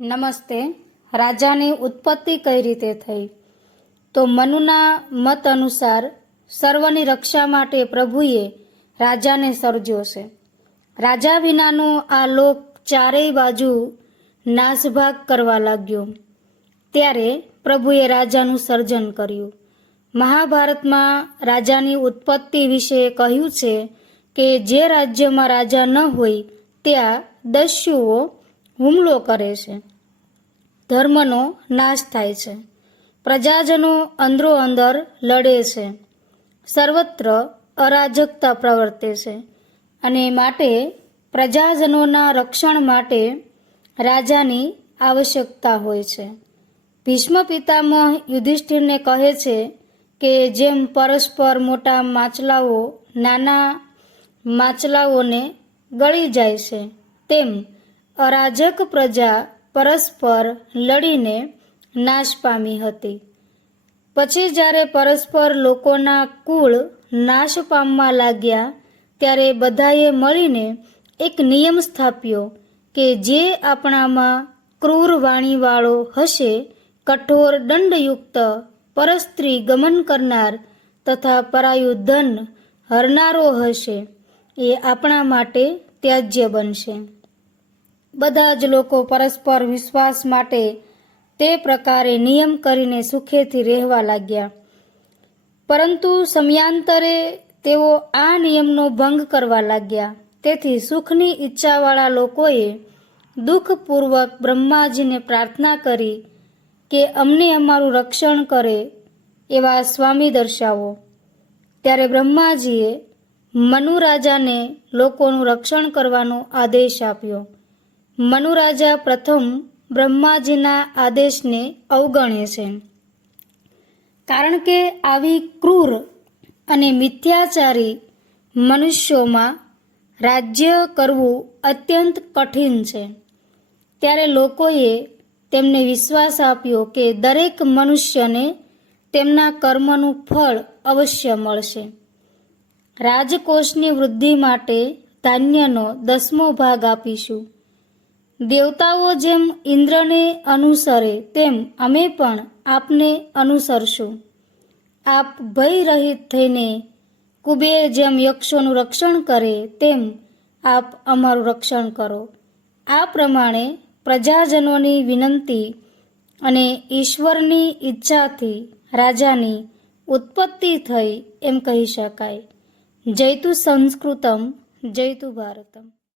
નમસ્તે. રાજાની ઉત્પત્તિ કઈ રીતે થઈ? તો મનુના મત અનુસાર સર્વની રક્ષા માટે પ્રભુએ રાજાને સર્જ્યો છે. રાજા વિનાનો આ લોક ચારેય બાજુ નાસભાગ કરવા લાગ્યો. ત્યારે પ્રભુએ રાજાનું સર્જન કર્યું. મહાભારતમાં રાજાની ઉત્પત્તિ વિશે કહ્યું છે કે જે રાજ્યમાં રાજા ન હોય ત્યાં દસ્યુઓ હુમલો કરે છે, ધર્મનો નાશ થાય છે, પ્રજાજનો અંદરો અંદર લડે છે, સર્વત્ર અરાજકતા પ્રવર્તે છે અને માટે પ્રજાજનોના રક્ષણ માટે રાજાની આવશ્યકતા હોય છે. ભીષ્મ પિતામહ યુધિષ્ઠિરને કહે છે કે જેમ પરસ્પર મોટા માછલાઓ નાના માછલાઓને ગળી જાય છે, તેમ અરાજક પ્રજા પરસ્પર લડીને નાશ પામી હતી. પછી જ્યારે પરસ્પર લોકોના કુળ નાશ પામવા લાગ્યા ત્યારે બધાએ મળીને એક નિયમ સ્થાપ્યો કે જે આપણામાં ક્રૂર વાણીવાળો હશે, કઠોર દંડયુક્ત, પરસ્ત્રી ગમન કરનાર તથા પરાયું ધન હરનારો હશે, એ આપણા માટે ત્યાજ્ય બનશે. બધા જ લોકો પરસ્પર વિશ્વાસ માટે તે પ્રકારે નિયમ કરીને સુખેથી રહેવા લાગ્યા. પરંતુ સમયાંતરે તેઓ આ નિયમનો ભંગ કરવા લાગ્યા. તેથી સુખની ઈચ્છાવાળા લોકોએ દુઃખપૂર્વક બ્રહ્માજીને પ્રાર્થના કરી કે અમને અમારું રક્ષણ કરે એવા સ્વામી દર્શાવો. ત્યારે બ્રહ્માજીએ મનુ રાજાને લોકોનું રક્ષણ કરવાનો આદેશ આપ્યો. મનુ રાજા પ્રથમ બ્રહ્માજીના આદેશને અવગણે છે, કારણ કે આવી ક્રૂર અને મિથ્યાચારી મનુષ્યોમાં રાજ્ય કરવું અત્યંત કઠિન છે. ત્યારે લોકોએ તેમને વિશ્વાસ આપ્યો કે દરેક મનુષ્યને તેમના કર્મનું ફળ અવશ્ય મળશે. રાજકોષની વૃદ્ધિ માટે ધાન્યનો 10મો ભાગ આપીશું. દેવતાઓ જેમ ઇન્દ્રને અનુસરે તેમ અમે પણ આપને અનુસરશું. આપ ભય રહિત થઈને કુબેર જેમ યક્ષોનું રક્ષણ કરે તેમ આપ અમારું રક્ષણ કરો. આ પ્રમાણે પ્રજાજનોની વિનંતી અને ઈશ્વરની ઈચ્છાથી રાજાની ઉત્પત્તિ થઈ એમ કહી શકાય. જયતુ સંસ્કૃતમ, જયતુ ભારતમ.